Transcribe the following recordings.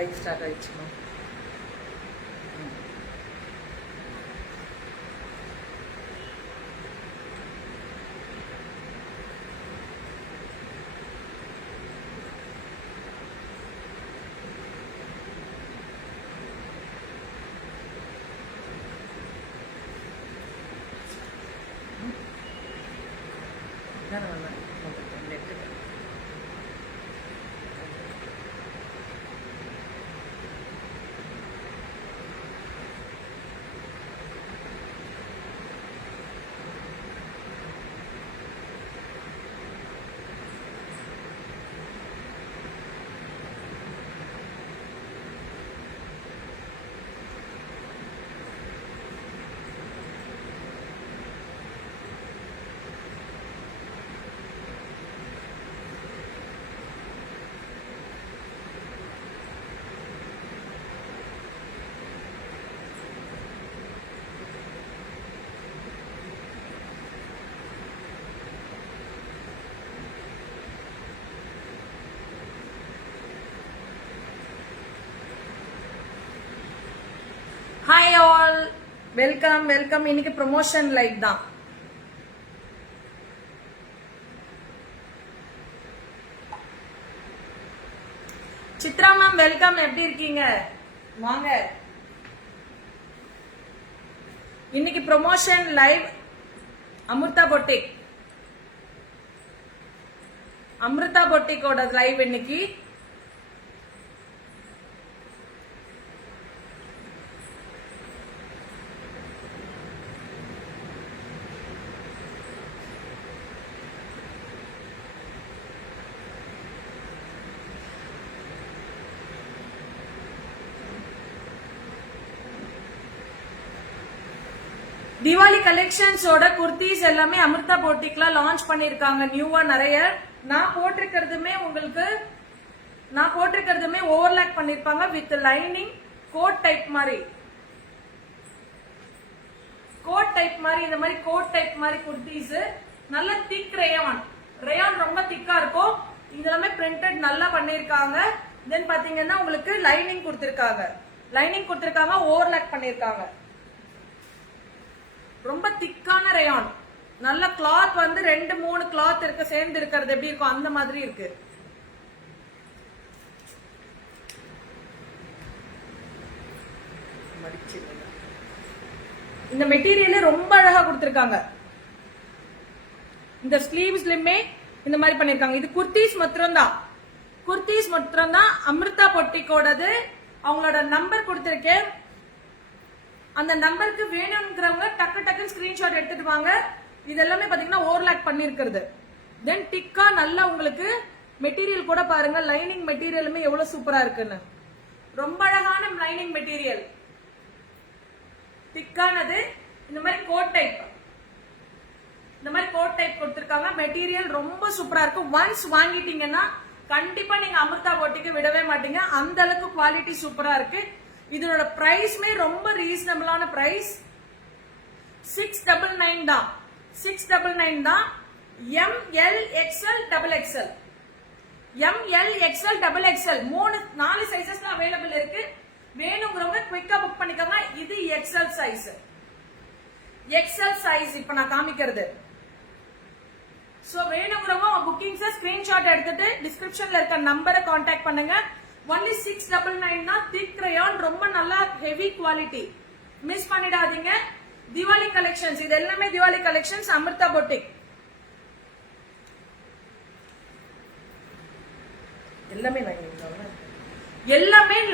Live start ஆயிடுச்சுமா. Hi all, welcome welcome. இன்னைக்கு promotion live தான். Chitra ma'am welcome. எப்படி இருக்கீங்க? வாங்க. இன்னைக்கு promotion live Amirtha boutique. Amirtha பொட்டிக்கோட லைவ் இன்னைக்கு. தீபாவளி கலெக்ஷன்ஸோட குர்த்திஸ் எல்லாமே அமிர்தா போட்டிக்ல லான்ச் பண்ணிருக்காங்க நியூவா நிறைய. நான் போட்டிருக்கிறதுமே ஓவர்லாக் பண்ணிருப்பாங்க வித் லைனிங் கோட் டைப் மாதிரி இந்த மாதிரி கோட் டைப் மாதிரி குர்த்திஸ். நல்ல திக் ரேயான் ரொம்ப திக்கா இருக்கும். இதெல்லாமே பிரிண்டட் நல்லா பண்ணிருக்காங்க. தென் பாத்தீங்கன்னா உங்களுக்கு லைனிங் கொடுத்திருக்காங்க, ஓவர்லாக் பண்ணிருக்காங்க. ரொம்ப திக்கான ரேயான். நல்ல கிளாத் வந்து 2-3 கிளாத் இருக்கு சேர்ந்து இருக்கிறது எப்படி இருக்கும் அந்த மாதிரி இருக்கு. இந்த மெட்டீரியல் ரொம்ப அழகா கொடுத்திருக்காங்க. இந்த ஸ்லீவ்ஸ்லயுமே இந்த மாதிரி பண்ணிருக்காங்க. இது குர்த்திஸ் மாத்திரம் தான் அமிர்தா பொட்டிக்கோடது. அவங்களோட நம்பர் கொடுத்திருக்கேன். அந்த நம்பருக்கு வேணும்ங்கிறவங்க டக்குன்னு ஸ்கிரீன்ஷாட் எடுத்துட்டு வாங்க. இதெல்லாமே பாத்தீங்கன்னா ஓவர்லாக் பண்ணிருக்கிறது. தென் டிக்கா நல்லா உங்களுக்கு மெட்டீரியல் கூட பாருங்க. லைனிங் மெட்டீரியலுமே எவ்வளவு சூப்பரா இருக்குன்னு. ரொம்ப அழகான லைனிங் மெட்டீரியல், திக்கானது. இந்த மாதிரி கோட் டைப் கொடுத்திருக்காங்க. மெட்டீரியல் ரொம்ப சூப்பரா இருக்கு. ஒன்ஸ் வாங்கிட்டீங்கன்னா கண்டிப்பா நீங்க அமிர்தா பொட்டிக்கு விடவே மாட்டீங்க. அந்த அளவுக்கு குவாலிட்டி சூப்பரா இருக்கு. இதோட பிரைஸ்மே ரொம்ப ரீசனபிளான பிரைஸ். 699 தான். 699 தான். ML XL XXL ML XL XXL 4 சைஸஸ்ல அவைலபிள் இருக்கு. வேணுங்கிறவங்க குயிக்கா புக் பண்ணிக்கோங்க. இது XL சைஸ் இப்ப நான் காமிக்கிறது. சோ வேணுங்கிறவங்க புக்கிங்ஸ் ஸ்கிரீன்ஷாட் எடுத்துட்டு டிஸ்கிரிப்ஷன்ல இருக்க நம்பரை கான்டாக்ட் பண்ணுங்க. only 699 தான். திக் ரேயான், ரொம்ப நல்லா ஹெவி குவாலிட்டி. மிஸ் பண்ணிடாதீங்க. தீபாவளி கலெக்ஷன்ஸ், இது எல்லாமே தீபாவளி கலெக்ஷன்ஸ் அமிர்தா பொட்டிக். எல்லாமே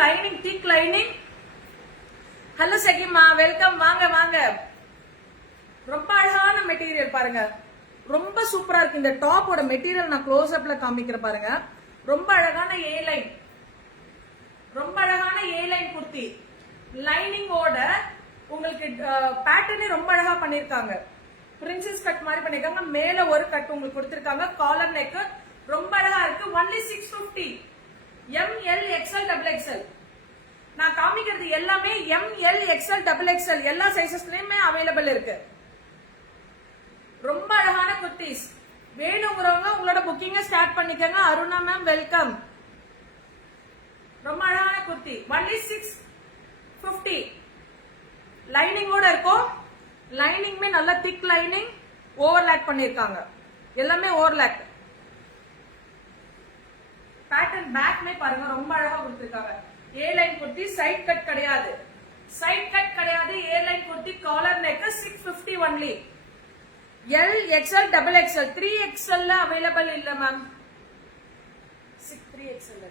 லைனிங் திக் லைனிங். ஹலோ சகிமா வெல்கம். வாங்க. ரொம்ப அழகான மெட்டீரியல் பாருங்க. ரொம்ப சூப்பரா இருக்கு. இந்த டாப்போட மெட்டீரியல் நான் க்ளோஸ் அப்ல காமிக்கிறேன் பாருங்க. ரொம்ப அழகான ஏ லைன் குர்த்தி. லைனிங்கோட உங்களுக்கு பேட்டர்னே ரொம்ப அழகா பண்ணிருக்காங்க. பிரின்சஸ் கட் மாதிரி பண்ணிருக்காங்க. மேல ஒரு கட் உங்களுக்கு கொடுத்திருக்காங்க. காலர் நெக் ரொம்ப அழகா இருக்கு. only 650. ML XL XXL. நான் காமிக்கிறது எல்லாமே ML XL XXL எல்லா சைசஸ்லயுமே அவைலபிள் இருக்கு. ரொம்ப அழகான குர்த்திஸ். வேணுங்கிறவங்க உங்களோட புக்கிங்க ஸ்டார்ட் பண்ணிக்கங்க. Aruna ma'am welcome. ரொம்ப அழகான குர்த்தி. ஒன்லி 650. லைனிங்கோட இருக்கும். லைனிங்மே நல்ல திக் லைனிங், ஓவர்லாக் பண்ணிருக்காங்க. எல்லாமே ஓவர்லாக். பேட்டர்ன் பேக்மே பாருங்க ரொம்ப அழகா கொடுத்திருக்காங்க. A line kurti, side cut கிடையாது. சைட் கட் கிடையாது. A line kurti, collar neck, 650 only. L, XL, double XL, 3XL available இல்ல மேம். 3XL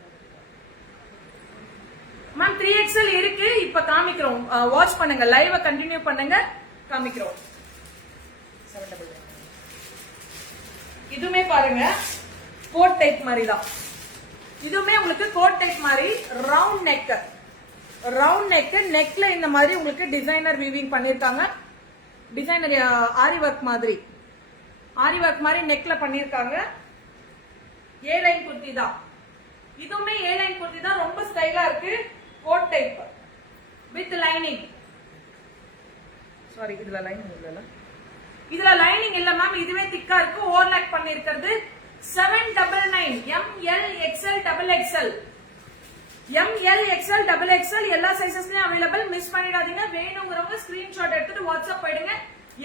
மேம், 3XL இருக்கு. இப்ப காமிக்கிறோம். வாட்ச் பண்ணுங்க, லைவ கண்டினியூ பண்ணுங்க, காமிக்கிறோம். இதுமே பாருங்க கோட் டைப் மாதிரி தான். இதுவுமே உங்களுக்கு கோட் டைப் மாதிரி. Round neck, round neck. நெக்ல இந்த மாதிரி உங்களுக்கு டிசைனர் வீவிங் பண்ணிருக்காங்க. டிசைனர் ஆரி ஒர்க் மாதிரி, ஆரி ஒர்க் மாதிரி நெக்ல பண்ணிருக்காங்க. ஏ லைன் குர்த்தி தான். இதுவுமே ஏ லைன் குர்த்தி தான். ரொம்ப ஸ்டைலா இருக்கு. Coat type with lining. Sorry, இதுல லைனிங் இல்ல. இதுல லைனிங் இல்ல மேம். இதுவே திக்கா இருக்கு. ஓவர்லாக் பண்ணிருக்கிறது. 799. ML, XL, XXL. ML, XL, XXL எல்லா சைஸஸ்லயும் அவைலபிள். மிஸ் பண்ணிடாதீங்க. வேணுங்கிறவங்க ஸ்கிரீன்ஷாட் எடுத்துட்டு வாட்ஸ்அப் போயிடுங்க.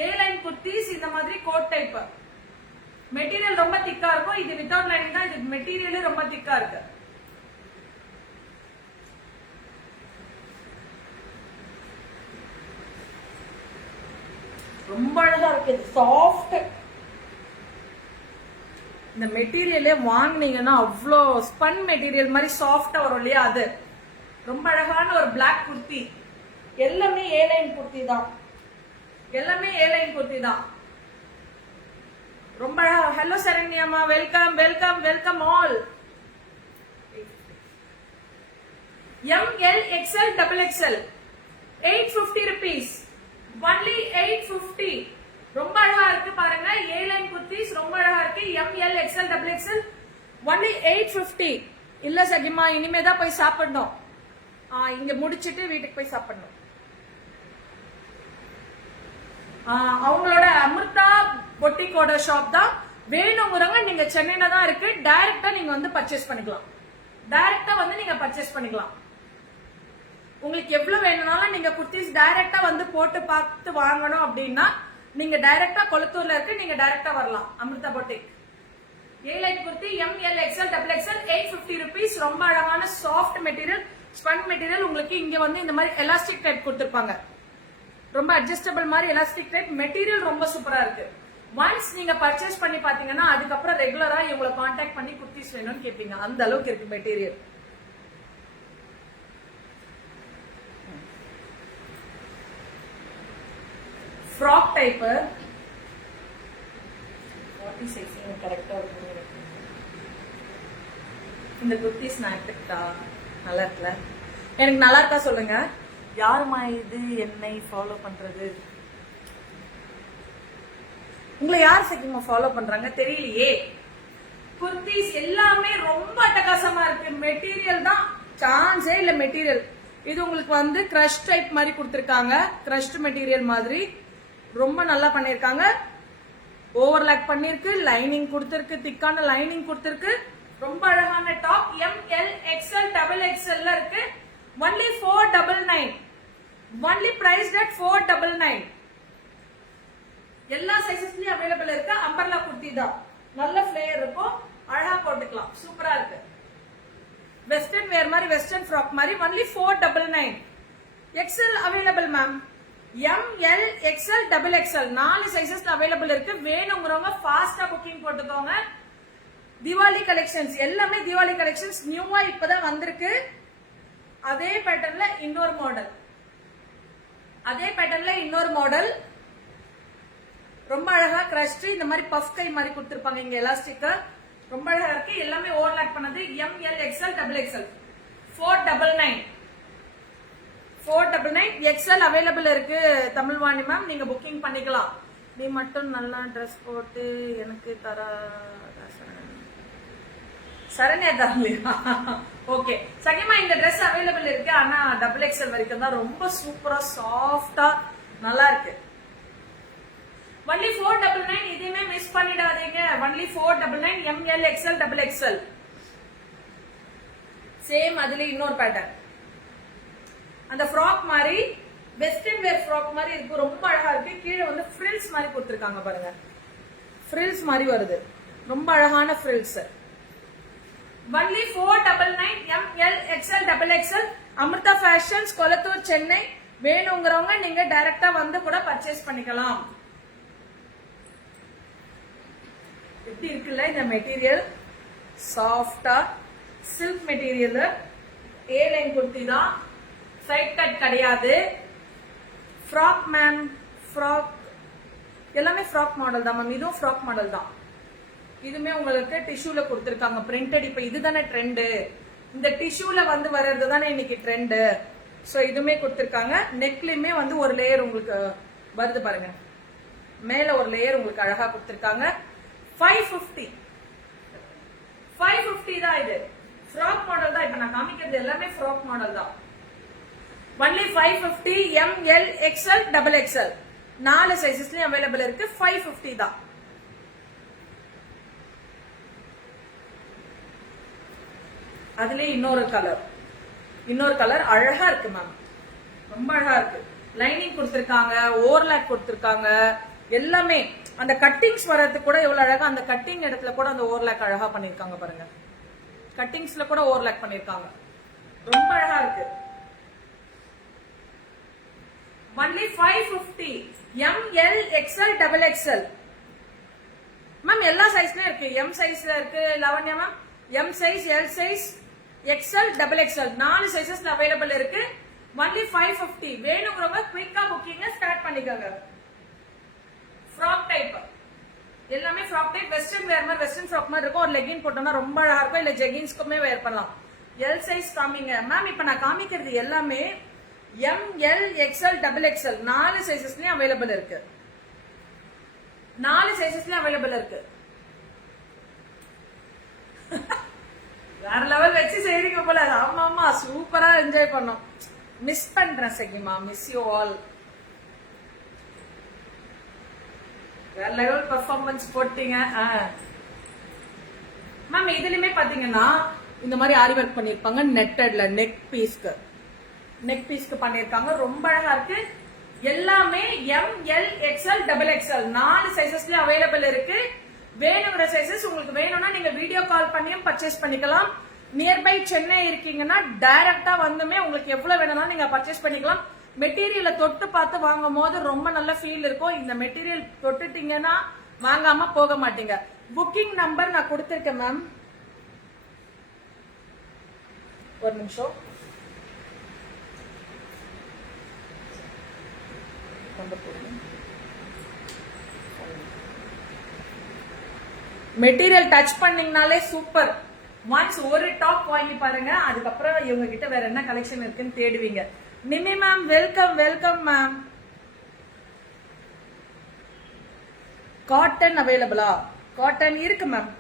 ஏ லைன் குர்த்திஸ் இந்த மாதிரி கோட் டைப். மெட்டீரியல் ரொம்ப திக்கா இருக்கும். இது வித்தவுட் லைனிங் தான். இது மெட்டீரியல் ரொம்ப திக்கா இருக்கு. ரொம்ப அழகா இருக்கு. சாஃப்ட். இந்த மெட்டீரியலே வாங்கினீங்கன்னா அவ்வளோ ஸ்பன் மெட்டீரியல் மாதிரி சாஃப்டா வரும் இல்லையா, அது ரொம்ப அழகான ஒரு பிளாக் குர்த்தி. எல்லாமே ஏ லைன் குர்த்தி தான். எல்லாமே ஏ லைன் குர்த்தி தான். ரொம்ப அழகா. ஹலோ சரண்யாமா, welcome welcome welcome all. ML, XL, XXL 850 rupees. Only 850. ரொம்ப அழகா இருக்கு பாருங்க. ஏ லைன் குர்த்திஸ் ரொம்ப அழகா இருக்கு. ML, XL, XXL only 850. இல்ல சகிமா, இனிமே தான் போய் சாப்பிடணும். இங்க முடிச்சிட்டு வீட்டுக்கு போய் சாப்பிடணும். அவங்களோட அமிர்தா பொட்டிக்கோட ஷாப் தான். வேணுங்கிறவங்க நீங்க சென்னையில தான் இருக்கு. டைரக்டா நீங்க வந்து பர்ச்சேஸ் பண்ணிக்கலாம். டைரக்டா வந்து நீங்க பர்ச்சேஸ் பண்ணிக்கலாம். உங்களுக்கு எவ்வளவு வேணும்னாலும் நீங்க குர்த்திஸ் டைரக்டா வந்து போட்டு பார்த்து வாங்கணும் அப்படின்னா நீங்க டைரக்டா கொளத்தூர்ல இருக்கு. நீங்க டைரக்டா வரலாம். Amirtha boutique. A line kurti, ML, XL, XXL 850 rupees. ரொம்ப அழகான சாஃப்ட் மெட்டீரியல், ஸ்பன் மெட்டீரியல். உங்களுக்கு இங்க வந்து இந்த மாதிரி எலாஸ்டிக் டைப் கொடுத்திருப்பாங்க. ரொம்ப அட்ஜஸ்டபிள் மாதிரி எலாஸ்டிக் டைப் மெட்டீரியல். ரொம்ப சூப்பரா இருக்கு. ஒன்ஸ் நீங்க பர்ச்சேஸ் பண்ணி பாத்தீங்கன்னா அதுக்கப்புறம் ரெகுலரா இவங்களை கான்டாக்ட் பண்ணி குர்த்திஸ் வேணும்னு கேட்பீங்க. அந்த அளவுக்கு இருக்கு மெட்டீரியல். ஃப்ராக் டைப் 40 சைஸ் கரெக்டா இருக்கு. இந்த குர்த்திஸ் நான் எடுத்துக்கிட்டா நல்லா இருக்குல்ல? எனக்கு நல்லா இருக்கா சொல்லுங்க. யாருமா இது என்னை ஃபாலோ பண்றது? உங்களை யார் சீக்கிரமா ஃபாலோ பண்றாங்க தெரியலையே. குர்த்திஸ் எல்லாமே ரொம்ப அட்டகாசமா இருக்கு. மெட்டீரியல் தான் சான்ஸே இல்ல. மெட்டீரியல் இது உங்களுக்கு வந்து கிரஷ் டைப் மாதிரி கொடுத்திருக்காங்க. கிரஷ்ட் மெட்டீரியல் மாதிரி ரொம்ப நல்லா பண்ணிருக்காங்க. ஓவர்லாக் பண்ணிருக்கு. லைனிங் கொடுத்திருக்கு. திக்கான லைனிங் கொடுத்திருக்கு. ரொம்ப அழகான டாப். ML, XL, XXL இருக்கு. ஒன்லி 499. Only price at 499. எல்லா சைஸஸ்லயும் அவைலபிள் இருக்கு. அம்பர்லா குர்த்தி தான். நல்ல ஃபிளேயர் இருக்கும். அழகா போட்டுக்கலாம். சூப்பரா இருக்கு. வெஸ்டர்ன் வேர் மாதிரி, வெஸ்டர்ன் ஃப்ராக் மாதிரி. Only 499. XL available ma'am. ML, XL, XXL 4 சைஸஸ்ல அவைலபிள் இருக்கு. வேணுங்கிறவங்க ஃபாஸ்டா புக்கிங் போட்டுக்கோங்க. தீபாவளி கலெக்ஷன்ஸ் எல்லாமே தீபாவளி கலெக்ஷன்ஸ் நியூவா இப்பதான் வந்திருக்கு. அதே பேட்டர்ன்ல இன்னொரு மாடல். அதே பேட்டர்ன்ல இன்னொரு மாடல். ரொம்ப அழகா கிரஷ்ட் இந்த மாதிரி பஃப் கை மாதிரி கொடுத்திருப்பாங்க. இங்க எலாஸ்டிக் ரொம்ப அழகா இருக்கு. எல்லாமே ஓவர்லாக் பண்ணது. ML, XL, XXL 499. 499. XL available இருக்கு. தமிழ்வாணி மேம், நீங்க புக்கிங் பண்ணிக்கலாம். நீ மட்டும் நல்லா ட்ரெஸ் போட்டு எனக்கு தர சரண்யா தரலையா? ஓகே சகிமா, இந்த ட்ரெஸ் அவைலபிள் இருக்கு. ஆனா XXL வரைக்கும் தான். ரொம்ப சூப்பரா சாஃப்டா நல்லா இருக்கு. ஒன்லி 499. இதையுமே மிஸ் பண்ணிடாதீங்க. Only 499. ML, XL, XXL same அதுல இன்னொரு பேட்டர்ன், அந்த ஃப்ராக் மாதிரி வெஸ்டர்ன் வேர் ஃப்ராக் மாதிரி இருக்கு, ரொம்ப அழகா இருக்கு. கீழே வந்து ஃப்ரில்ஸ் மாதிரி கொடுத்துருக்காங்க பாருங்க, ஃப்ரில்ஸ் மாதிரி வருது, ரொம்ப அழகான frills. Only 499 ML XL XXL Amirtha Fashions Kolathur Chennai. வேணுங்கிறவங்க நீங்க டைரக்டா வந்து கூட பர்ச்சேஸ் பண்ணிக்கலாம். எப்படி இருக்குல்ல இந்த மெட்டீரியல், சாஃப்டா சில்க் மெட்டீரியல், ஏ லைன் குர்த்தி தான், சைட் கட் கிடையாது. ஃப்ராக் மேம், ஃப்ராக் எல்லாமே ஃப்ராக் மாடல் தான் மேம், இதுவும் ஃப்ராக் மாடல் தான். இதுமே உங்களுக்கு டிஷ்யூல கொடுத்திருக்காங்க பிரிண்டட். இப்ப இதுதானே ட்ரெண்டு, இந்த டிஷ்யூல வந்து வர்றது தானே இன்னைக்கு ட்ரெண்டு. சோ இதுமே கொடுத்திருக்காங்க. நெக்லயுமே வந்து ஒரு லேயர் உங்களுக்கு வருது பாருங்க, மேல ஒரு லேயர் உங்களுக்கு அழகா கொடுத்திருக்காங்க. 550 தான். இது ஃப்ராக் மாடல் தான். இப்ப நான் காமிக்கிறது எல்லாமே ஃப்ராக் மாடல் தான். ஒன்லி 550 ML XL XXL 4 சைசஸ்லயும் அவைலபிள் இருக்கு. 550 தான். அதுல இன்னொரு கலர் அழகா இருக்கு மேம், ரொம்ப அழகா இருக்கு. லைனிங் கொடுத்திருக்காங்க, ஓவர்லாக் கொடுத்திருக்காங்க, எல்லாமே அந்த கட்டிங்ஸ் வர்றதுக்கு கூட எவ்வளவு அழகா, அந்த கட்டிங் இடத்துல கூட அந்த ஓவர்லாக் அழகா பண்ணிருக்காங்க பாருங்க, கட்டிங்ஸ்ல கூட ஓவர்லாக் பண்ணிருக்காங்க, ரொம்ப அழகா இருக்கு. Only 550 ML XL XXL ma'am. எல்லா சைஸ்லயும் இருக்கு, எம் சைஸ்ல இருக்கு Lavanya ma'am, M size, L size, XL XXL 4 சைசஸ்ல அவைலபிள் இருக்கு. ஒன்லி 550. வேணுங்கிறவங்க குயிக்கா புக்கிங் ஸ்டார்ட் பண்ணிக்கோங்க. ஃப்ராக் டைப் எல்லாமே ஃப்ராக் டைப், வெஸ்டர்ன் வேர் மாதிரி, வெஸ்டர்ன் ஃப்ராக் மாதிரி இருக்கும். ஒரு லெகின் போட்டோம்னா ரொம்ப அழகா இருக்கும், இல்ல ஜெகின்ஸ்க்குமே வேர் பண்ணலாம். எல் சைஸ் காமிங்க மேம். இப்ப நான் காமிக்கிறது எல்லாமே ML XL XXL 4 சைசஸ்லயும் அவைலபிள் இருக்கு. 4 சைசஸ்லயும் அவைலபிள் இருக்கு. வேற லெவல் வச்சு செய்றீங்க போல. ஆமா ஆமா, சூப்பரா என்ஜாய் பண்ணோம். மிஸ் பண்றேன் சகிமா, மிஸ் யூ ஆல். வேற லெவல் பெர்ஃபார்மன்ஸ் போட்டீங்க மேம். இதுலயுமே பாத்தீங்கன்னா இந்த மாதிரி ஆரி ஒர்க் பண்ணிருப்பாங்க, நெட்டட்ல நெக் பீஸ்க்கு பண்ணிருக்காங்க, ரொம்ப அழகா இருக்கு. எல்லாமே ML XL XXL 4 சைசஸ்லயும் அவைலபிள் இருக்கு. வேணுங்கிற சைசஸ் உங்களுக்கு வேணும்னா நீங்க வீடியோ கால் பண்ணியும் பர்ச்சேஸ் பண்ணிக்கலாம். நியர்பை சென்னை இருக்கீங்கன்னா டைரக்டா வந்துமே உங்களுக்கு எவ்வளவு வேணும்னா நீங்க பர்ச்சேஸ் பண்ணிக்கலாம். மெட்டீரியலை தொட்டு பார்த்து வாங்கும் போது ரொம்ப நல்ல ஃபீல் இருக்கும். இந்த மெட்டீரியல் தொட்டுட்டீங்கன்னா வாங்காம போக மாட்டீங்க. புக்கிங் நம்பர் நான் கொடுத்திருக்கேன் மேம், ஒரு நிமிஷம். மெட்டீரியல் டச் பண்ணீங்கனாலே சூப்பர். ஒன்ஸ் ஒரு டாப் வாங்கி பாருங்க, அதுக்கப்புறம் இவங்க கிட்ட வேற என்ன கலெக்ஷன் இருக்குன்னு தேடுவீங்க. Nimi ma'am welcome ma'am. Cotton அவைலபிளா? காட்டன் இருக்கு மேம்.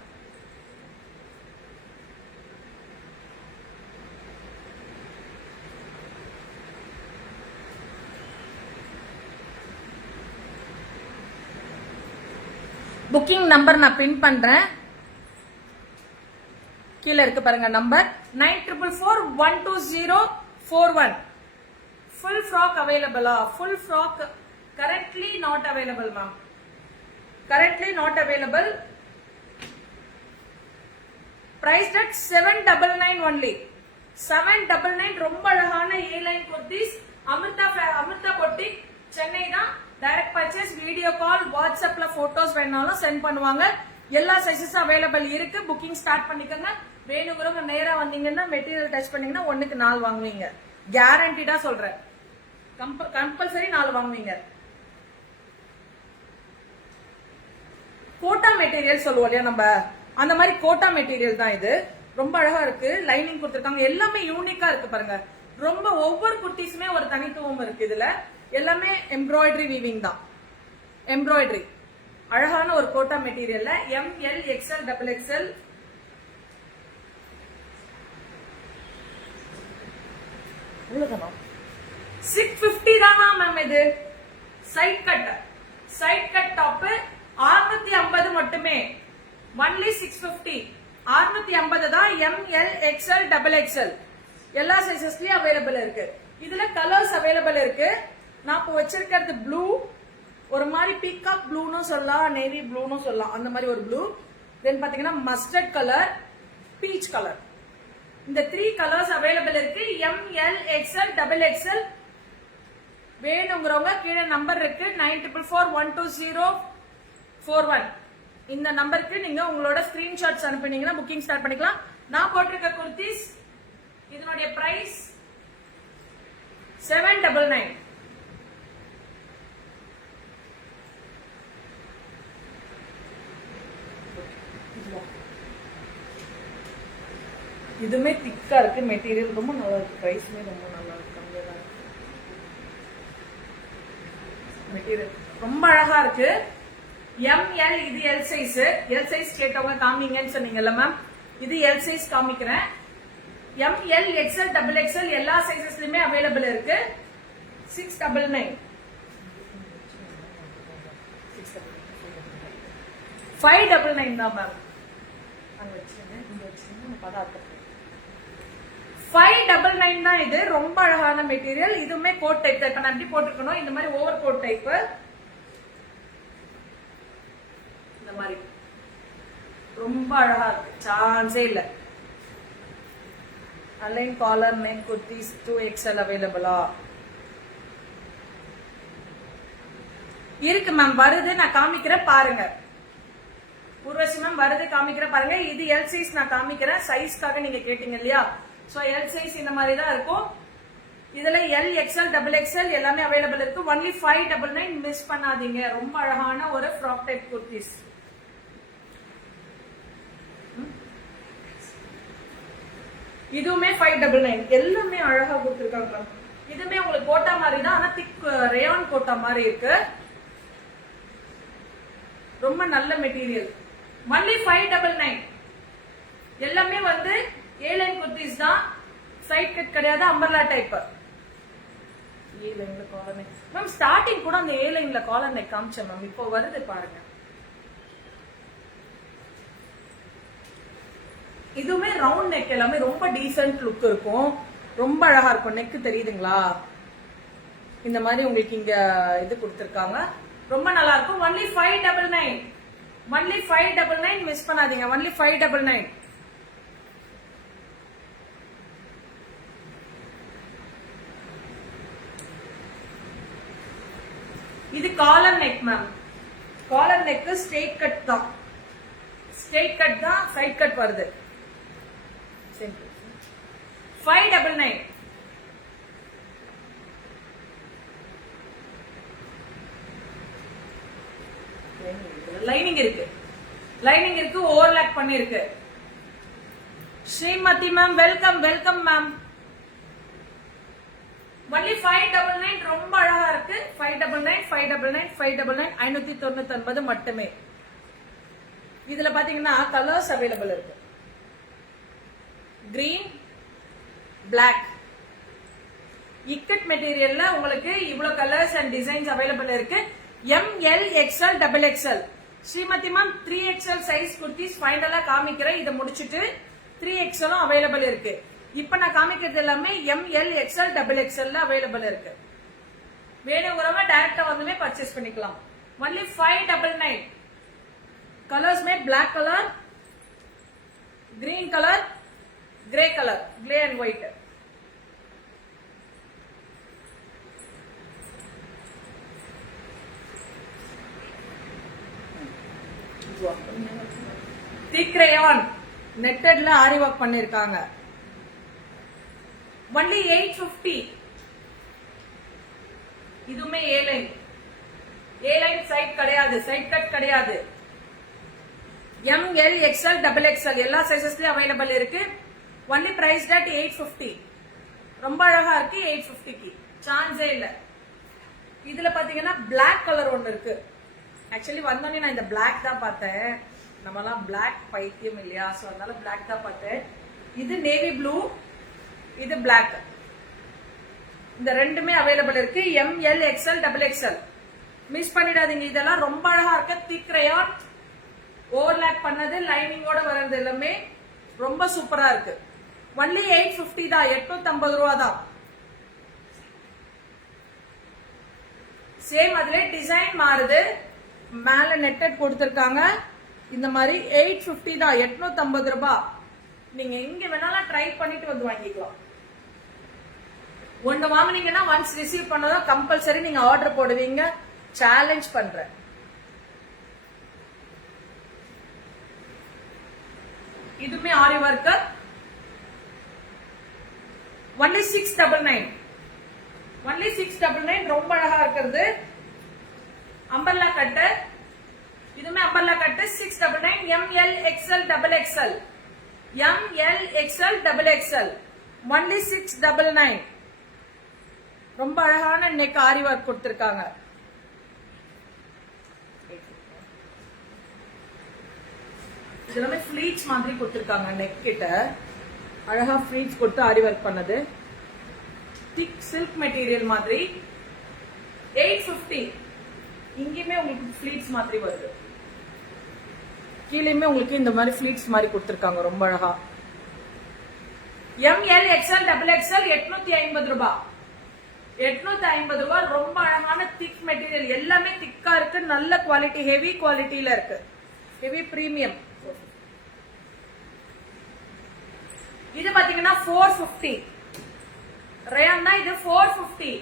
புக்கிங் நம்பர் நான் பின் பண்றேன், கீழே இருக்கு பாருங்க நம்பர் 94412041. ஃபுல் ஃப்ராக் அவைலபிளா? Full frock currently not available ma'am, currently not available. Price at 799 only. 799. ரொம்ப அழகான A line kurtis. Amirtha boutique Chennai தான். டைரக்ட் பர்ச்சேஸ், வீடியோ கால், வாட்ஸ்அப்ல போட்டோஸ் வேணாலும் சென்ட் பண்ணுவாங்க. எல்லா சைஸஸும் அவைலபிள் இருக்கு. புக்கிங் ஸ்டார்ட் பண்ணிக்கோங்க. வேணுங்கிறவங்க நேரா வந்தீங்கன்னா மெட்டீரியல் டச் பண்ணீங்கன்னா 1க்கு 4 வாங்குவீங்க, கேரண்டிடா சொல்றேன். கம்பல்சரி 4 வாங்குவீங்க. கோட்டா மெட்டீரியல் சொல்லுவோம் இல்லையா நம்ம, அந்த மாதிரி கோட்டா மெட்டீரியல் தான் இது. ரொம்ப அழகா இருக்கு, லைனிங் கொடுத்திருக்காங்க, எல்லாமே யூனிக்கா இருக்கு பாருங்க. ரொம்ப ஒவ்வொரு குர்த்திஸுமே ஒரு தனித்துவம் இருக்கு. இதுல எல்லாமே எம்ப்ராய்டரி வீவிங் தான், எம்ப்ராய்டரி. அழகான ஒரு கோட்டா மெட்டீரியல்ல ML XL XXL. இவ்வளவுதானா? 650 தானா மேம் இது? சைட் கட் டாப் 650 மட்டுமே. ஒன்லி 650. 650 தான். எம்எல் எக்ஸ்எல் டபுள் எக்ஸ்எல் எல்லா சைசஸ்லயும் அவைலபிள் இருக்கு. இதுல கலர்ஸ் அவைலபிள் இருக்கு. நான் இப்போ வச்சிருக்கிறது ப்ளூ, ஒரு மாதிரி பீகாக் ப்ளூன்னு சொல்லலாம், நேவி ப்ளூன்னு சொல்லலாம், அந்த மாதிரி ஒரு ப்ளூ. தென் பாத்தீங்கன்னா மஸ்டர்ட் கலர், பீச் கலர். இந்த 3 கலர்ஸ் அவைலபிள் இருக்கு. எம்எல் எக்ஸ்எல் டபுள் எக்ஸ்எல் வேணுங்கிறவங்க கீழே நம்பர் இருக்கு 94412041. இந்த நம்பருக்கு நீங்க உங்களோட ஸ்கிரீன்ஷாட்ஸ் அனுப்பினீங்கன்னா புக்கிங் ஸ்டார்ட் பண்ணிக்கலாம். நான் போட்டிருக்க குர்த்திஸ் இதனுடைய பிரைஸ் 799. இதுமே திக்கா இருக்கு, மெட்டீரியல் ரொம்ப நல்லா இருக்கு, பிரைஸ்மே ரொம்ப நல்லா இருக்கு, கம்மியா தான் இருக்கு. மெட்டீரியல் ரொம்ப அழகா இருக்கு. எம்எல் இது எல் சைஸ். எல் சைஸ் கேட்டவங்க காமிங்கன்னு சொன்னீங்கல்ல மேம், இது எல் சைஸ் காமிக்கிறேன். எம்எல் எக்ஸ்எல் டபுள் எக்ஸ்எல் எல்லா சைசஸ்லயுமே அவைலபிள் இருக்கு. 699. 599 தான் மேம். அங்க வச்சுங்க, இங்க வச்சுங்க, பதார்த்தம் 599 தான். இது ரொம்ப அழகான மெட்டீரியல். இதுவுமே கோட் டைப். இப்ப நான் எப்படி போட்டுக்கணும், இந்த மாதிரி ஓவர் கோட் டைப், இந்த மாதிரி ரொம்ப அழகா இருக்கு, சான்ஸே இல்ல. Align collar neck kurtis 2XL அவைலபிளா இருக்கு மேம். வருது, நான் காமிக்கிறேன் பாருங்க. ஊர்வசி மேம் வருது, காமிக்கிறேன் பாருங்க. இது எல் சைஸ் நான் காமிக்கிறேன், சைஸ்க்காக நீங்க கேட்டீங்க இல்லையா. சோ எல் சைஸ் இந்த மாதிரி தான் இருக்கும். இதுல எல் எக்ஸ்எல் டபுள் எக்ஸ்எல் எல்லாமே அவைலபிள் இருக்கு. ஒன்லி 599. மிஸ் பண்ணாதீங்க. ரொம்ப அழகான ஒரு ஃப்ராக் டைப் குர்த்திஸ். இதுவுமே 599. எல்லாமே அழகா கொடுத்துருக்காங்க. இதுமே உங்களுக்கு கோட்டா மாதிரி தான், ஆனா திக் ரேயான் கோட்டா மாதிரி இருக்கு. ரொம்ப நல்ல மெட்டீரியல். ஒன்லி 599. எல்லாமே வந்து ஏ லைன் குர்த்திஸ் தான், சைட் கட் கிடையாது, அம்பர்லா டைப். ஏ லைன்ல காலர் நெக் மேம். ஸ்டார்டிங் கூட அந்த ஏ லைன்ல காலர் நெக் காமிச்சேன் மேம், இப்போ வருது பாருங்க. இதுவுமே ரவுண்ட் நெக், எல்லாமே ரொம்ப டீசென்ட் லுக் இருக்கும், ரொம்ப அழகா இருக்கும். நெக் தெரியுதுங்களா, இந்த மாதிரி உங்களுக்கு இங்க இது கொடுத்திருக்காங்க, ரொம்ப நல்லா இருக்கும். ஒன்லி 599. ஒன்லி 599. மிஸ் பண்ணாதீங்க. ஒன்லி 599. இது collar neck ma'am. Collar neck straight cut தான், ஸ்ட்ரெயிட் கட் தான், சைட் கட் வருது. 599. லைனிங் இருக்கு, லைனிங் இருக்கு, ஓவர்லாக் பண்ணிருக்கு. Srimathi ma'am welcome, welcome ma'am. Only 599. ரொம்ப அழகா இருக்கு. 599, 599, 599, 599 மட்டுமே. இதுல பாத்தீங்கன்னா கலர்ஸ் அவைலபிள் இருக்கு. Green, black. இக்கட் மெட்டீரியல்ல உங்களுக்கு இவ்வளவு கலர்ஸ் அண்ட் டிசைன்ஸ் அவைலபிள் இருக்கு. ML XL double XL. Srimathi ma'am 3XL size kurtis ஃபைனலா காமிக்கிறேன். இதை முடிச்சுட்டு 3XL அவைலபிள் இருக்கு. இப்ப நான் காமிக்கிறது எல்லாமே ML XL double XL available இருக்கு. வேணுங்கிறவங்க டைரக்டா வந்துமே பர்ச்சேஸ் பண்ணிக்கலாம். ஒன்லி 599. கலர்ஸ் में black colour, green colour, grey colour, grey and white. Thick rayon நெட்டட்ல ஆரி ஒர்க் பண்ணிருக்காங்க. ஒன்லி 850. இதுமே A line. A line side கிடையாது, சைட் கட் கிடையாது. எம்எல் எக்ஸ்எல் டபுள் எக்ஸ்எல் எல்லா சைசஸ்லயும் அவைலபிள் இருக்கு. Only price at 850. ரொம்ப அழகா இருக்கு. 850க்கு சான்ஸே இல்ல. இதுல பாத்தீங்கன்னா பிளாக் கலர் ஒன்னு இருக்கு. ஆக்சுவலி வந்தோடனே நான் இந்த பிளாக் தான் பார்த்தேன். நம்மலாம் பிளாக் பைத்தியம் இல்லையா, சோ அதனால பிளாக் தான் பார்த்தேன். இது நேவி ப்ளூ, இது பிளாக். இந்த ரெண்டுமே அவைலபிள் இருக்கு. ML XL double XL. Miss பண்ணிடாதீங்க. இதெல்லாம் ரொம்ப அழகா இருக்கு. திக் ரேயான் ஓவர்லாக் பண்ணது லைனிங்கோட வர்றது எல்லாமே ரொம்ப சூப்பரா இருக்கு. ஒன்லி 850 தான், 850 ரூபா தான். சேம் அதுல டிசைன் மாறுது, மேல நெட்டட் கொடுத்திருக்காங்க. இந்த மாதிரி 850 தான், 850 ரூபாய். நீங்க எங்க வேணாலும் ட்ரை பண்ணிட்டு வந்து வாங்கிக்கலாம். ஒன்னு வாங்குனீங்கன்னா ஒன்ஸ் ரிசீவ் பண்ணதும் கம்பல்சரி நீங்க ஆர்டர் போடுவீங்க. சேலஞ்ச் பண்றேன். இதுமே ஆரி ஒர்க். ஒன்லி 699. ஒன்லி 699. ரொம்ப அழகா இருக்கிறது. Umbrella cut. இதுமே umbrella cut. 699. ML XL XXL. ML XL XXL. Only 699. ரொம்ப அழகான நெக் ஆரி ஒர்க் கொடுத்திருக்காங்க. இதெல்லாமே ஃபிளீட்ஸ் மாதிரி கொடுத்திருக்காங்க. நெக் கிட்ட அழகா ஃபிளீட்ஸ் கொடுத்து ஆரி ஒர்க் பண்ணது. திக் சில்க் மெட்டீரியல் மாதிரி. 850. இங்கேயுமே உங்களுக்கு ஃபிளீட்ஸ் மாதிரி வருது. கீழேயுமே உங்களுக்கு இந்த மாதிரி ஃபிளீட்ஸ் மாதிரி கொடுத்திருக்காங்க. ரொம்ப அழகா. ML XL XXL 850 ரூபாய். 850 ரூபாய். ரொம்ப அழகான திக் மெட்டீரியல். எல்லாமே திக்கா இருக்கு. நல்ல குவாலிட்டி, ஹெவி குவாலிட்டியில இருக்கு. Heavy premium. இது பாத்தீங்கன்னா 450. ரயான் தான் இது. 450.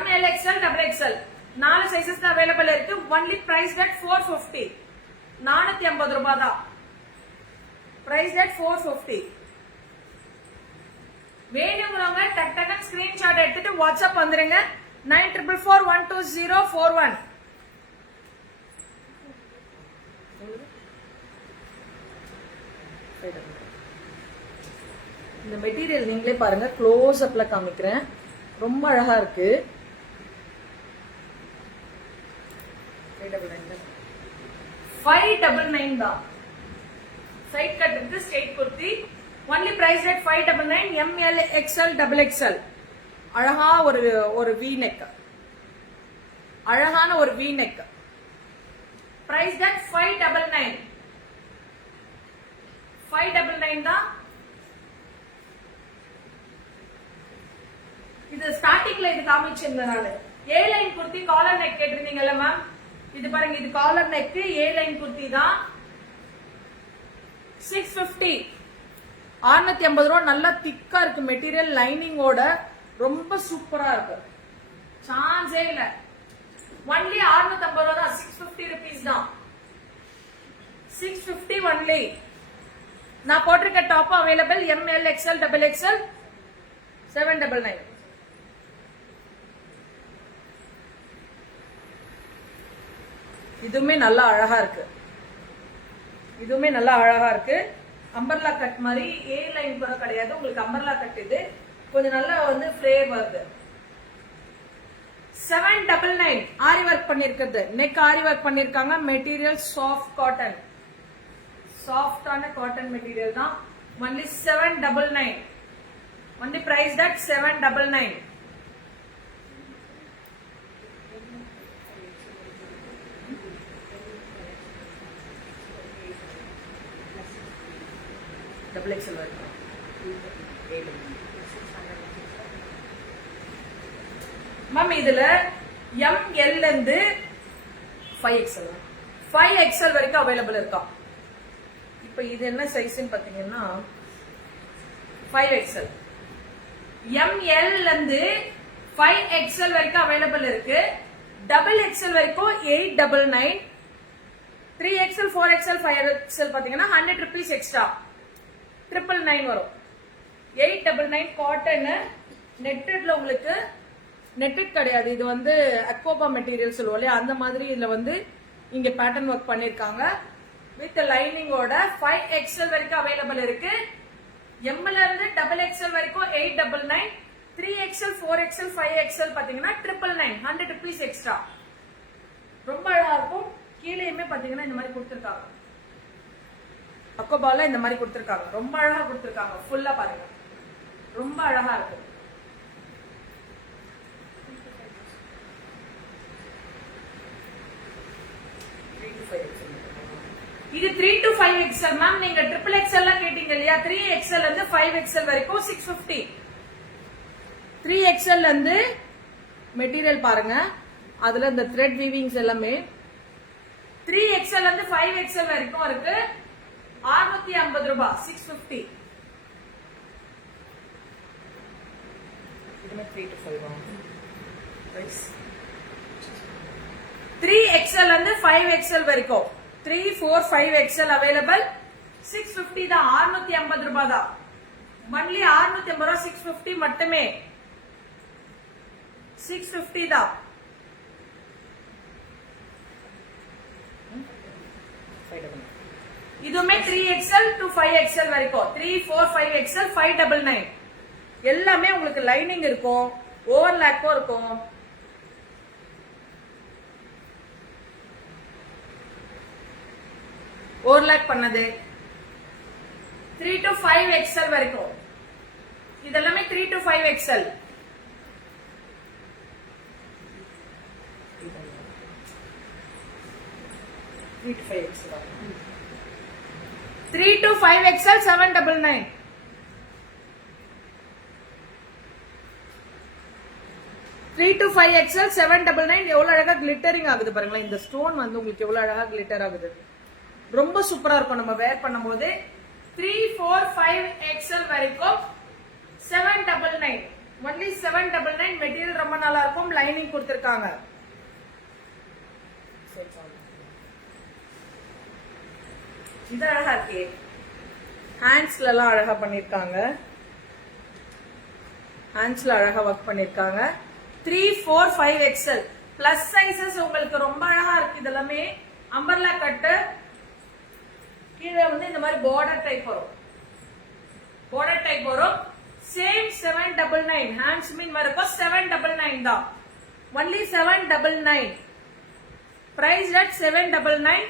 ML XL XXL 4 சைசஸ் தான் அவைலபிள் இருக்கு. Only price at 450. 450 ரூபாய் தான் பிரைஸ் அட் 450. வேணுங்கிறவங்க டக் டக் ஸ்கிரீன்ஷாட் எடுத்துட்டு வாட்ஸ்அப் வந்துருங்க. 94412041. இந்த மெட்டீரியல் நீங்களே பாருங்க. க்ளோஸ் அப்ல காமிக்கிறேன். ரொம்ப அழகா இருக்கு. 599 தான். சைட் கட் இருக்கு. Straight kurti. Only price rate 599. ML XL XXL. அழகா ஒரு வி நெக். அழகான ஒரு வி நெக். Price rate 599. 599 தான். இது ஸ்டார்டிங்ல இது காமிச்சிருந்தேன் நானு. A line kurti collar neck கேட்டிருந்தீங்கல்ல மேம். இது பாருங்க, இது collar neck A line kurti தான். 650. 650 ரூபா. நல்லா திக்கா இருக்கு மெட்டீரியல். லைனிங்கோட ரொம்ப சூப்பரா இருக்கு. சான்ஸே இல்ல. ஒன்லி 650 ரூபா தான். 650 rupees தான். 650 ஒன்லி. நான் போட்டிருக்க top available. ML XL XXL 799. இதுவுமே நல்லா அழகா இருக்கு. இதுவுமே நல்லா அழகா இருக்கு. அம்பர்லா கட் மாதிரி ஏ லைன் கூட கிடையாது. உங்களுக்கு அம்பர்லா கட் இது கொஞ்சம் நல்லா ஃபிளேர் வருது. 799. ஆரி ஒர்க் பண்ணிருக்கிறது. நெக் ஆரி ஒர்க் பண்ணிருக்காங்க. Material soft cotton. சாஃப்டான காட்டன் மெட்டீரியல் தான். Only 799. Only price that 799. XL ma'am. இதுல ML இருந்து 5XL வரைக்கும் அவைலபிள் இருக்கா. இப்ப இது என்ன சைஸ்ன்னு பாத்தீங்கன்னா 5XL. ML இருந்து 5XL வரைக்கும் அவைலபிள் இருக்கு. XXL வரைக்கும் 899. 3XL 4XL 5XL பாத்தீங்கன்னா 100 rupees எக்ஸ்ட்ரா. 999 வரும். 899 காட்டன். நெட்டட்ல உங்களுக்கு நெட்டட் கிடையாது. இது அக்வாபா மெட்டீரியல் சொல்லுவோம் இல்லையா, அந்த மாதிரி இதுல இங்க பேட்டர்ன் ஒர்க் பண்ணிருக்காங்க. வித் லைனிங்கோட 5XL வரைக்கும் அவைலபிள் இருக்கு. ML இருந்து XXL வரைக்கும் 899. 3XL 4XL 5XL பாத்தீங்கன்னா 999. 100 rupees எக்ஸ்ட்ரா. ரொம்ப அழகா இருக்கும். கீழேயுமே பாத்தீங்கன்னா இந்த மாதிரி கொடுத்திருக்காங்க. அக்கோபால இந்த மாதிரி கொடுத்திருக்காங்க. ரொம்ப அழகா கொடுத்திருக்காங்க. ஃபுல்லா பாருங்க. ரொம்ப அழகா இருக்கு. இது 3 5 XL மேம், நீங்க ட்ரிபிள் XL எல்லாம் கேட்டீங்க இல்லையா? 3 XL இருந்து 5 XL வரைக்கும் 650. 3 XL இருந்து மெட்டீரியல் பாருங்க, அதுல இந்த த்ரெட் வீவிங்ஸ் எல்லாமே 3 XL இருந்து 5 XL வரைக்கும் இருக்கு. 650 ரூபாய், 650. இதுமே 3 to 5 ஆகும். 3 XL இருந்து 5 XL வரைக்கும் 3, 4, 5 XL அவைலபிள். 650 தான், 650 ரூபாய் தான். ஒன்லி 650 ரூபாய், 650 மட்டுமே. 650 தான். இதுமே 3 XL to 5 XL வரைக்கும் 3, 4, 5 XL 599. எல்லாமே உங்களுக்கு லைனிங் இருக்கும், ஓவர்லாக்கும் இருக்கும். ஓவர்லாக் பண்ணது 3 to 5 XL வரைக்கும். இதெல்லாமே 3 to 5 XL. Three to 5 XL 799. 3 to 5 XL 799. எவ்வளவு அழகா கிளிட்டரிங் ஆகுது பாருங்களேன். இந்த ஸ்டோன் வந்து உங்களுக்கு எவ்வளவு அழகா கிளிட்டர் ஆகுது. ரொம்ப சூப்பரா இருக்கும் நம்ம வேர் பண்ணும்போது. 3, 4, 5 XL வரைக்கும் 799. ஒன்லி 799. மெட்டீரியல் ரொம்ப நல்லா இருக்கும், லைனிங் கொடுத்திருக்காங்க. இது அழகா இருக்கு, ஹேண்ட்ஸ்ல எல்லாம் அழகா பண்ணிருக்காங்க. ஹேண்ட்ஸ்ல அழகா ஒர்க் பண்ணிருக்காங்க. 3, 4, 5 XL பிளஸ் சைசஸ் உங்களுக்கு ரொம்ப அழகா இருக்கு. இதெல்லாமே அம்பர்லா கட்டு, கீழே வந்து இந்த மாதிரி பார்டர் டைப் வரும். பார்டர் டைப் வரும். சேம் 799. ஹேண்ட்ஸ் மீன் வரைக்கும் 799 தான். ஒன்லி 799. Price at 799.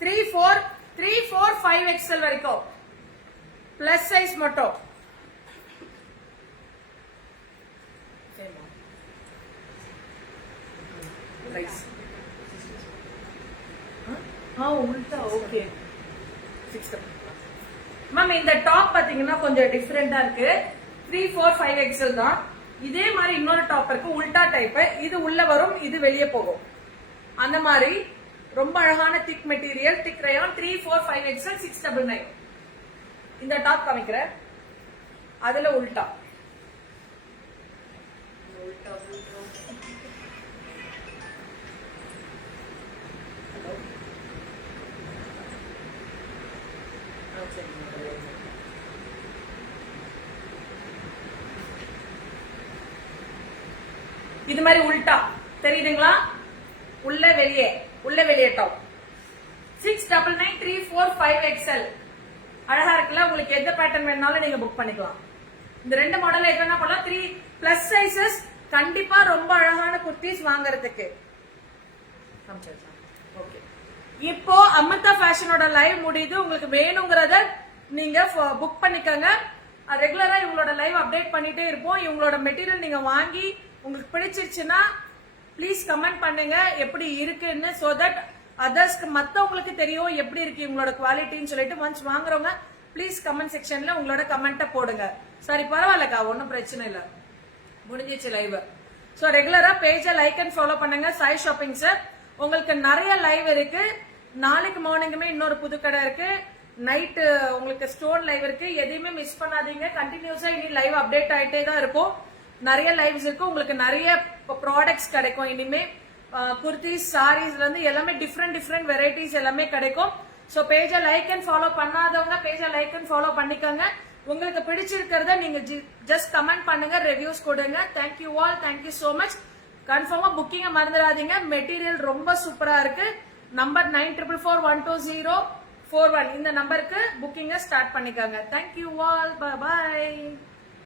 3, 4, 5 XL வரைக்கும் பிளஸ் சைஸ் மட்டும். உல்டா ஓகே. மேம் இந்த டாப் பாத்தீங்கன்னா கொஞ்சம் டிஃபரெண்டா இருக்கு. 3, 4, 5 XL தான். இதே மாதிரி இன்னொரு டாப் இருக்கு, உல்டா டைப். இது உள்ள வரும், இது வெளியே போகும். அந்த மாதிரி ரொம்ப அழகான திக் மெட்டீரியல், திக் ரயான். 3, 4, 5 XL 699. இந்த டாப் காமிக்கிறேன், அதுல உல்டா. இது மாதிரி உல்டா தெரியுதுங்களா? உள்ள வெளியே, உள்ள வெளியே டாப். 699. 3, 4, 5 XL அழகா இருக்குல்ல. உங்களுக்கு எந்த பேட்டர்ன் வேணாலும் நீங்க புக் பண்ணிக்கலாம். இந்த ரெண்டு மாடல் என்ன பண்ணலாம், 3 பிளஸ் சைசஸ். கண்டிப்பா ரொம்ப அழகான குர்த்திஸ் வாங்குறதுக்கு. ஓகே, இப்போ அமிர்தா ஃபேஷனோட லைவ் முடியுது. உங்களுக்கு வேணுங்கிறத நீங்க புக் பண்ணிக்கோங்க. ரெகுலரா இவங்களோட லைவ் அப்டேட் பண்ணிட்டே இருப்போம். இவங்களோட மெட்டீரியல் நீங்க வாங்கி உங்களுக்கு பிடிச்சிருச்சுன்னா ப்ளீஸ் கமெண்ட் பண்ணுங்க எப்படி இருக்குன்னு. சோ தட் அதர்ஸ்க்கு மத்தவங்களுக்கு தெரியும் எப்படி இருக்கு இவங்களோட குவாலிட்டின்னு சொல்லிட்டு. ஒன்ஸ் வாங்குறவங்க ப்ளீஸ் கமெண்ட் செக்ஷன்ல உங்களோட கமெண்ட்டை போடுங்க. சரி, பரவாயில்லக்கா, ஒன்னும் பிரச்சனை இல்லை, முடிஞ்சிச்சு லைவ். சோ ரெகுலரா பேஜை லைக் அண்ட் ஃபாலோ பண்ணுங்க. சாய் ஷாப்பிங் சார், உங்களுக்கு நிறைய லைவ் இருக்கு. நாளைக்கு மார்னிங்குமே இன்னொரு புது கடை இருக்கு. நைட்டு உங்களுக்கு ஸ்டோன் லைவ் இருக்கு. எதையுமே மிஸ் பண்ணாதீங்க. கண்டினியூஸா இனி லைவ் அப்டேட் ஆயிட்டே தான் இருக்கும். நிறைய லைவ்ஸ் இருக்கு. உங்களுக்கு நிறைய ப்ராடக்ட்ஸ் கிடைக்கும் இனிமே. குர்த்திஸ், சாரீஸ்ல இருந்து எல்லாமே டிஃப்ரெண்ட் வெரைட்டிஸ் எல்லாமே கிடைக்கும். சோ பேஜை லைக் அண்ட் ஃபாலோ பண்ணாதவங்க பேஜை லைக் அண்ட் ஃபாலோ பண்ணிக்கோங்க. உங்களுக்கு பிடிச்சிருக்கிறத நீங்க ஜஸ்ட் கமெண்ட் பண்ணுங்க, ரிவ்யூஸ் கொடுங்க. Thank you all, thank you so much. கன்ஃபார்மா புக்கிங்க மறந்துடாதீங்க. மெட்டீரியல் ரொம்ப சூப்பரா இருக்கு. நம்பர் 94412041 இந்த நம்பருக்கு புக்கிங்க ஸ்டார்ட் பண்ணிக்கோங்க. Thank you all, by.